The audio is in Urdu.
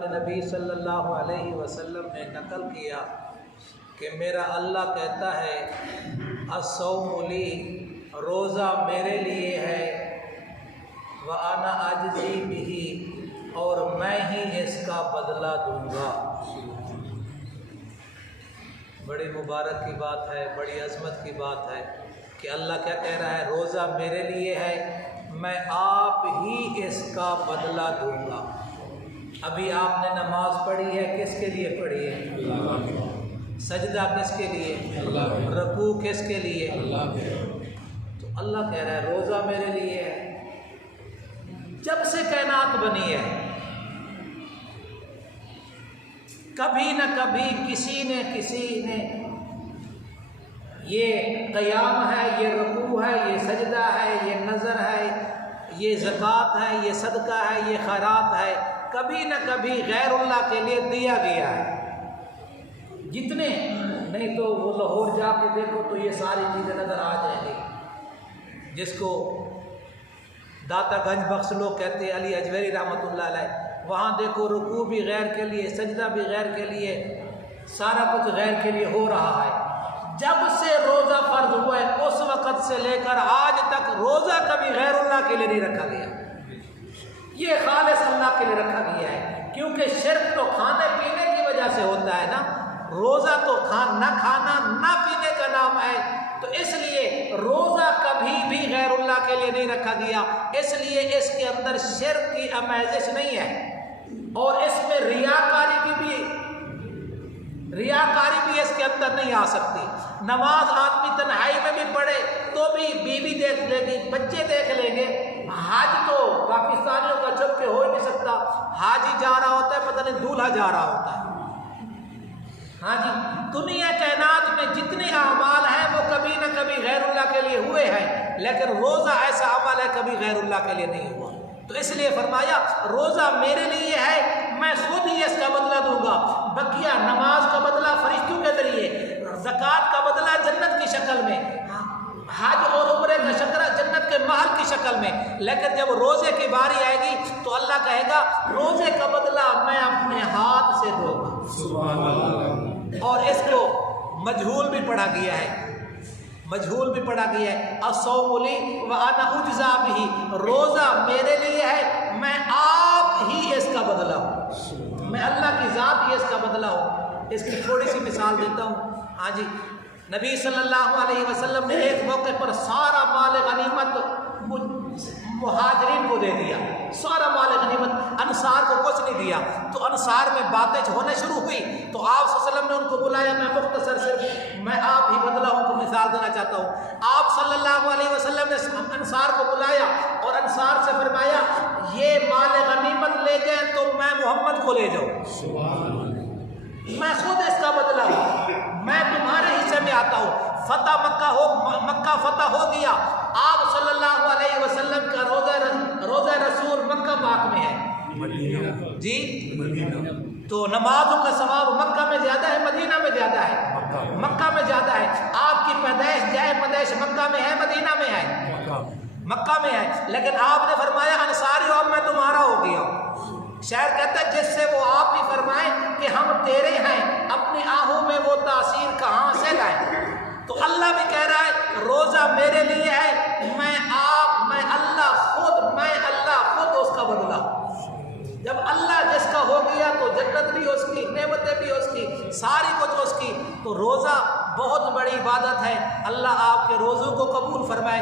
کہ نبی صلی اللہ علیہ وسلم نے نقل کیا کہ میرا اللہ کہتا ہے الصوم لی، روزہ میرے لیے ہے، وَأَنَا أَجْزِي بِهِ، اور میں ہی اس کا بدلہ دوں گا۔ بڑی مبارک کی بات ہے، بڑی عظمت کی بات ہے کہ اللہ کیا کہہ رہا ہے، روزہ میرے لیے ہے، میں آپ ہی اس کا بدلہ دوں گا۔ ابھی آپ نے نماز پڑھی ہے، کس کے لیے پڑھی ہے؟ اللہ۔ سجدہ کس کے لیے؟ اللہ۔ رکوع کس کے لیے؟ اللہ۔ تو اللہ کہہ رہا ہے روزہ میرے لیے ہے۔ جب سے کائنات بنی ہے کبھی نہ کبھی کسی نے یہ قیام ہے، یہ رکوع ہے، یہ سجدہ ہے، یہ نظر ہے، یہ زکوٰۃ ہے، یہ صدقہ ہے، یہ خیرات ہے، کبھی نہ کبھی غیر اللہ کے لیے دیا گیا ہے۔ جتنے نہیں تو وہ لاہور جا کے دیکھو تو یہ ساری چیزیں نظر آ جائیں گی، جس کو داتا گنج بخش لوگ کہتے ہیں، علی اجویری رحمۃ اللہ علیہ، وہاں دیکھو رکوع بھی غیر کے لیے، سجدہ بھی غیر کے لیے، سارا کچھ غیر کے لیے ہو رہا ہے۔ جب سے روزہ فرض ہوا ہے اس وقت سے لے کر آج تک روزہ کبھی غیر اللہ کے لیے نہیں رکھا گیا، یہ خالص اللہ کے لیے رکھا گیا ہے، کیونکہ شرک تو کھانے پینے کی وجہ سے ہوتا ہے نا، روزہ تو نہ کھانا نہ پینے کا نام ہے، تو اس لیے روزہ کبھی بھی غیر اللہ کے لیے نہیں رکھا گیا، اس لیے اس کے اندر شرک کی آمیزش نہیں ہے، اور اس میں ریاکاری بھی اس کے اندر نہیں آ سکتی۔ نماز آدمی تنہائی میں بھی پڑھے تو بھی بیوی دیکھ لے گی، بچے دیکھ لیں گے۔ حج تو پاکستانیوں کا چھپ کے ہو ہی نہیں سکتا، حاجی جا رہا ہوتا ہے، پتہ نہیں دولہا جا رہا ہوتا ہے۔ ہاں جی، دنیا کائنات میں جتنے اعمال ہیں وہ کبھی نہ کبھی غیر اللہ کے لیے ہوئے ہیں، لیکن روزہ ایسا عمل ہے کبھی غیر اللہ کے لیے نہیں ہوا، تو اس لیے فرمایا روزہ میرے لیے ہے، میں خود ہی اس کا بدلہ دوں گا۔ بقیہ نماز کا بدلہ فرشتوں کے ذریعے، زکوٰۃ کا بدلہ جنت کی شکل میں، حج اور عمرے کا شکل جنت کے محل کی شکل میں، لیکن جب روزے کی باری آئے گی تو اللہ کہے گا روزے کا بدلہ میں اپنے ہاتھ سے دوں گا۔ سبحان اللہ۔ اور اس کو مجہول بھی پڑھا گیا ہے، الصوم لی وانا اجزا بہ، روزہ میرے لیے ہے، میں آپ ہی اس کا بدلہ ہوں، میں اللہ کی ذات ہی اس کا بدلہ ہوں۔ اس کی تھوڑی سی مثال دیتا ہوں۔ ہاں جی، نبی صلی اللہ علیہ وسلم نے ایک موقع پر سارا مال غنیمت مہاجرین کو دے دیا، سارا مال غنیمت، انصار کو کچھ نہیں دیا، تو انصار میں باتیں ہونے شروع ہوئی، تو آپ صلی اللہ علیہ وسلم نے ان کو بلایا، میں مختصر صرف میں آپ ہی بدلا ہوں کو مثال دینا چاہتا ہوں۔ آپ صلی اللہ علیہ وسلم نے انصار کو بلایا اور انصار سے فرمایا یہ مال غنیمت لے جائیں تو میں محمد کو لے جاؤں، میں خود اس کا بدلہ ہوں، میں تمہارے حصے میں آتا ہوں۔ مکہ فتح ہو گیا، آپ صلی اللہ علیہ وسلم کا روزہ رسول مکہ پاک میں ہے جی، تو نمازوں کا ثواب مکہ میں زیادہ ہے مدینہ میں زیادہ ہے؟ مکہ میں زیادہ ہے۔ آپ کی پیدائش جائے پیدائش مکہ میں ہے مدینہ میں ہے؟ مکہ میں ہے، لیکن آپ نے فرمایا انصاری اور میں تمہارا ہو گیا۔ شاعر کہتا ہے جس سے وہ آپ ہی فرمائیں کہ ہم تیرے ہیں، اپنی آہوں میں وہ تاثیر کہاں سے لائیں۔ تو اللہ بھی کہہ رہا ہے روزہ میرے لیے ہے، میں اللہ خود اس کا بدلہ ہوں۔ جب اللہ جس کا ہو گیا تو جنت بھی اس کی، نعمتیں بھی اس کی، ساری کچھ اس کی، تو روزہ بہت بڑی عبادت ہے۔ اللہ آپ کے روزوں کو قبول فرمائے۔